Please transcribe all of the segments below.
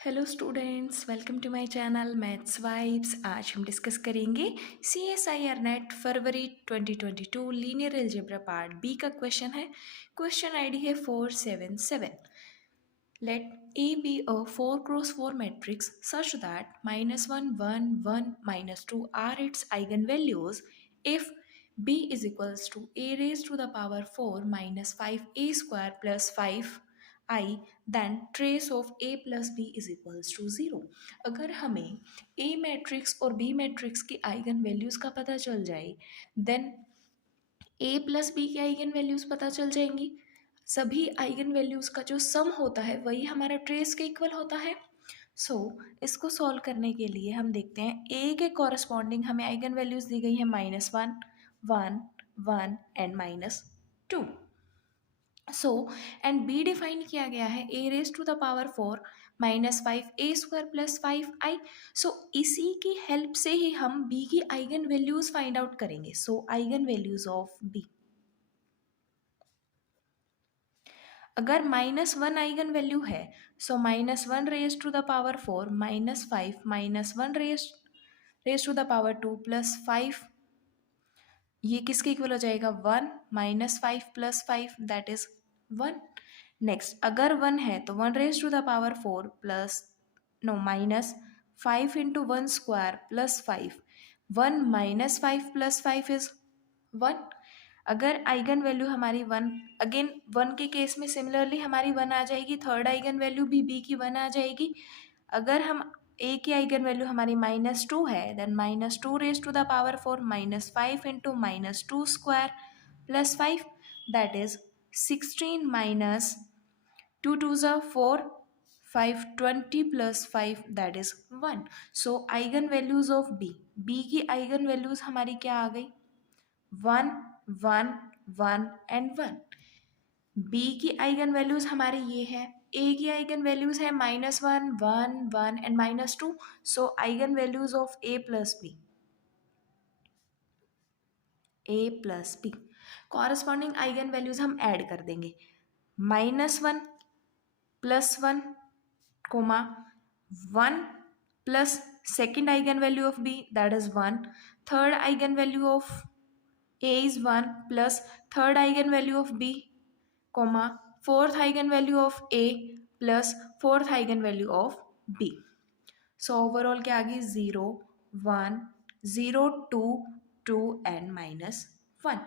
Hello students, welcome to my channel maths vibes. आज हम discuss करेंगे CSIR नेट फरवरी 2022 लीनियर अलजेब्रा पार्ट बी का क्वेश्चन है। क्वेश्चन आईडी है 477। Let A be a 4x4 matrix such that -1, 1, 1, -2 are its eigenvalues if B is equals to A raised to the power 4 minus 5A square plus 5I, then trace of A plus B is equals to 0। अगर हमें A matrix और B matrix की eigen values का पता चल जाए, then A plus B की eigen values पता चल जाएंगी। सभी आइगन वैल्यूज का जो सम होता है वही हमारा ट्रेस के इक्वल होता है। इसको सॉल्व करने के लिए हम देखते हैं ए के कॉरस्पॉन्डिंग हमें आइगन वैल्यूज दी गई है -1, 1, 1 एंड -2। एंड बी डिफाइन किया गया है A raise to the power 4 -5A² plus 5I। इसी की हेल्प से ही हम बी की आइगन वैल्यूज फाइंड आउट करेंगे। आइगन वैल्यूज ऑफ बी, अगर -1 आइगन वैल्यू है -1 raise to the power 4 -5 -1 raise to the power 2 plus 5, ये किसके इक्वल हो जाएगा 1 -5 प्लस 5 दैट इज 1। नेक्स्ट, अगर 1 है तो 1 raise to the power 4 plus -5 into 1 square plus 5, 1 -5 plus 5 is 1। अगर आइगन वैल्यू हमारी 1, अगेन 1 के केस में सिमिलरली हमारी 1 आ जाएगी, थर्ड आइगन वैल्यू भी बी की 1 आ जाएगी। अगर हम ए की आइगन वैल्यू हमारी -2 है, then -2 raise to the power 4 -5 into -2 square plus 5 that is 16 minus 2 2 ज़ा 4, 5 20 plus 5 that is 1। Eigen values of B, B की आइगन वैल्यूज हमारी क्या आ गई 1 1 1 एंड 1। बी की आइगन वैल्यूज हमारी ये है, ए की आइगन वैल्यूज है -1 1 1 and -2। Eigen values of A plus B corresponding eigen values हम ऐड कर देंगे। -1 plus 1 comma 1 plus second eigen value of B that is 1, third eigen value of A is 1 plus third eigenvalue of B, comma fourth eigenvalue of A plus fourth eigenvalue of B। Overall क्या आ गई 0 1 0 2 2 and -1।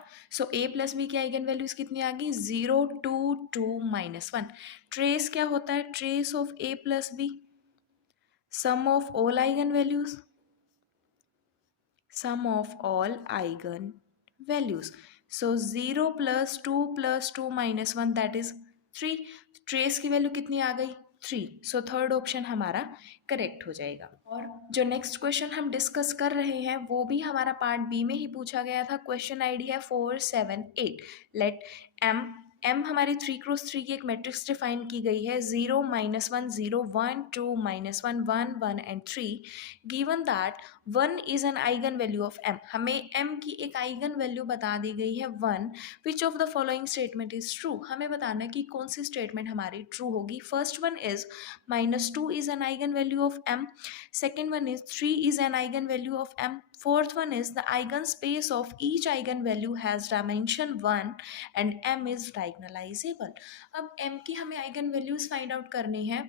A plus B की eigen values कितनी आ गई 0 2 2 -1। Trace क्या होता है, trace of A plus B, sum of all eigen values, sum of all eigen values। 0 plus 2 plus 2 minus 1 that is 3। Trace की वैल्यू कितनी आ गई 3। थर्ड ऑप्शन हमारा करेक्ट हो जाएगा। और जो नेक्स्ट क्वेश्चन हम डिस्कस कर रहे हैं वो भी हमारा पार्ट बी में ही पूछा गया था। क्वेश्चन आईडी है 478। लेट एम हमारी 3x3 की एक मैट्रिक्स डिफाइन की गई है 0 -1 0 1 2 -1 1 1 and 3। Given that 1 is an eigen value of M, हमें एम की एक आइगन वैल्यू बता दी गई है 1। Which of the following statement is true, हमें बताना है कि कौन सी स्टेटमेंट हमारी ट्रू होगी। First one is -2 is an eigen value of M, second one is 3 is an eigen value of M, fourth one is the eigenspace of each eigenvalue has dimension 1 and m is diagonalizable। अब m की हमें eigen values find out करनी है,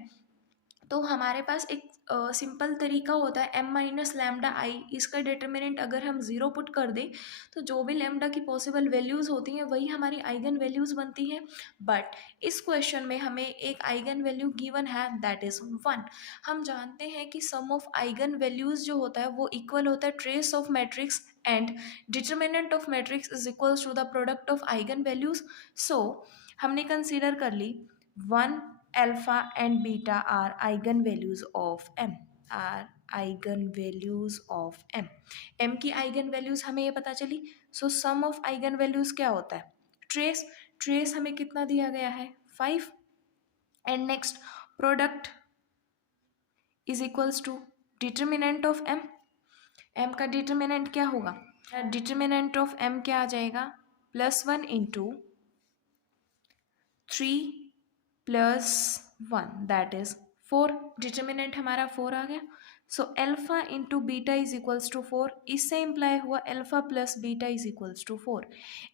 तो हमारे पास एक simple तरीका होता है m माइनस लैम्डा आई। इसका डिटर्मिनेंट अगर हम 0 पुट कर दें तो जो भी लैम्डा की पॉसिबल वैल्यूज़ होती हैं वही हमारी आइगन वैल्यूज़ बनती हैं। बट इस क्वेश्चन में हमें एक आइगन वैल्यू गिवन है दैट इज़ 1। हम जानते हैं कि सम ऑफ आइगन वैल्यूज़ जो होता है वो इक्वल होता है trace of matrix and determinant of matrix is equals to the product of eigen values. हमने कंसीडर कर ली 1 alpha and beta are eigenvalues of m, are eigenvalues of m। m की आइगन वैल्यूज हमें ये पता चली। सम ऑफ आइगन वैल्यूज क्या होता है ट्रेस, ट्रेस हमें कितना दिया गया है 5 and next product is equals to determinant of m। m का डिटर्मिनेंट क्या होगा, डिटर्मिनेंट ऑफ m क्या आ जाएगा +1 इंटू 3 + 1 that is 4, डिटर्मिनेंट हमारा 4 आ गया। So alpha into beta is equals to 4, इससे इम्प्लाई हुआ alpha plus beta is equals to 4।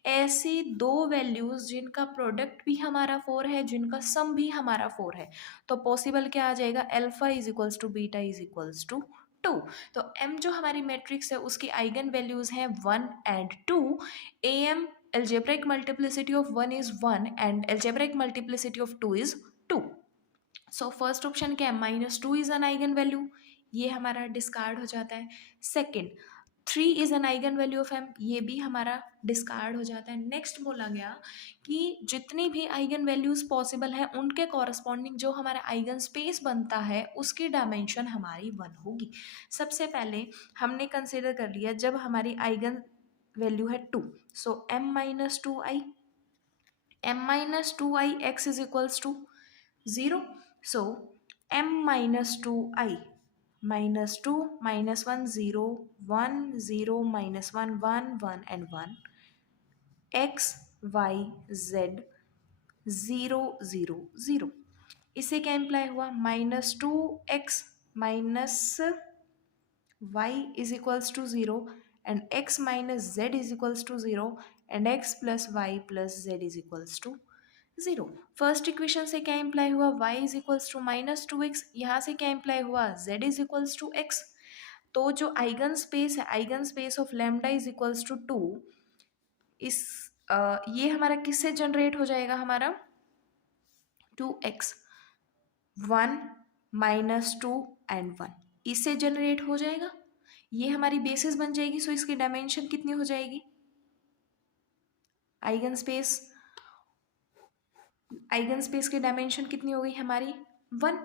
ऐसी दो वैल्यूज जिनका प्रोडक्ट भी हमारा 4 है, जिनका सम भी हमारा 4 है, तो पॉसिबल क्या आ जाएगा, alpha is equals to beta is equals to 2। तो m जो हमारी मैट्रिक्स है उसकी आइगन वैल्यूज हैं 1 and 2। am algebraic multiplicity of 1 is 1 and algebraic multiplicity of 2 is 2। So first option क्या है, -2 इज एन आइगन वैल्यू, ये हमारा डिस्कार्ड हो जाता है। Second, 3 is an eigen value of m, ये भी हमारा डिस्कार्ड हो जाता है। नेक्स्ट बोला गया कि जितनी भी आइगन वैल्यूज पॉसिबल है उनके कॉरस्पॉन्डिंग जो हमारा आइगन स्पेस बनता है उसकी डायमेंशन हमारी 1 होगी। सबसे पहले हमने कंसिडर कर लिया जब हमारी आइगन वैल्यू है 2, so m minus 2i, m minus 2i x is equals to 0। So m minus 2i, minus 2 minus 1 0 1 0 minus 1 1 1 and 1, x y z 0 0 0। इससे क्या इम्प्लाई हुआ, -2x minus y is equals to 0 and x minus z is equals to 0 and x plus y plus z is equals to 0। First equation से क्या imply हुआ, y is equals to -2x, यहाँ से क्या imply हुआ, z is equals to x। तो जो eigen space है, eigen space of lambda is equals to 2, इस ये हमारा किससे जनरेट हो जाएगा, हमारा 2x 1 -2 एंड 1, इससे जनरेट हो जाएगा। ये हमारी बेसिस बन जाएगी। सो इसकी डायमेंशन कितनी हो जाएगी, आइगन स्पेस की डायमेंशन कितनी हो गई हमारी 1।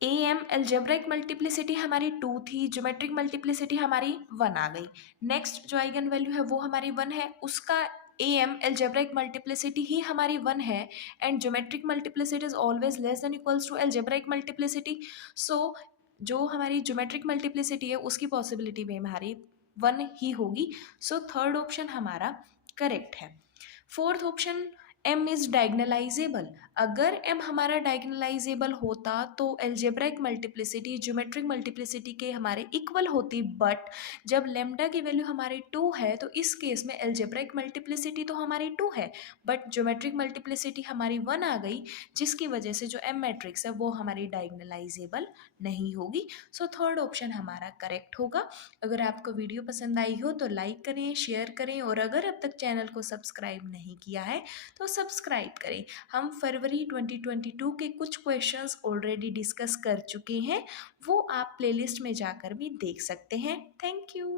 am एल्जेब्रिक मल्टीप्लिसिटी हमारी 2 थी, ज्योमेट्रिक मल्टीप्लिसिटी हमारी 1 आ गई। नेक्स्ट जो आइगन वैल्यू है वो हमारी 1 है, उसका am एल्जेब्रिक मल्टीप्लिसिटी ही हमारी 1 है and geometric multiplicity is always less than equals to algebraic multiplicity. So जो हमारी ज्योमेट्रिक मल्टीप्लिसिटी है उसकी पॉसिबिलिटी में हमारी 1 ही होगी। सो थर्ड ऑप्शन हमारा करेक्ट है। Fourth option, m is diagonalizable. अगर m हमारा डायगनलाइजेबल होता तो एल्जेब्रिक मल्टीप्लिसिटी ज्योमेट्रिक मल्टीप्लिसिटी के हमारे इक्वल होती, बट जब लेम्डा की वैल्यू हमारी 2 है तो इस केस में एल्जेब्रिक मल्टीप्लिसिटी तो हमारी 2 है बट ज्योमेट्रिक मल्टीप्लिसिटी हमारी 1 आ गई, जिसकी वजह से जो m मैट्रिक्स है वो हमारी डायगनलाइजेबल नहीं होगी। सो थर्ड ऑप्शन हमारा करेक्ट होगा। अगर आपको वीडियो पसंद आई हो तो लाइक करें, शेयर करें और अगर अब तक चैनल को सब्सक्राइब नहीं किया है तो सब्सक्राइब करें। हम फरवरी 2022 के कुछ क्वेश्चंस ऑलरेडी डिस्कस कर चुके हैं, वो आप प्लेलिस्ट में जाकर भी देख सकते हैं। Thank you.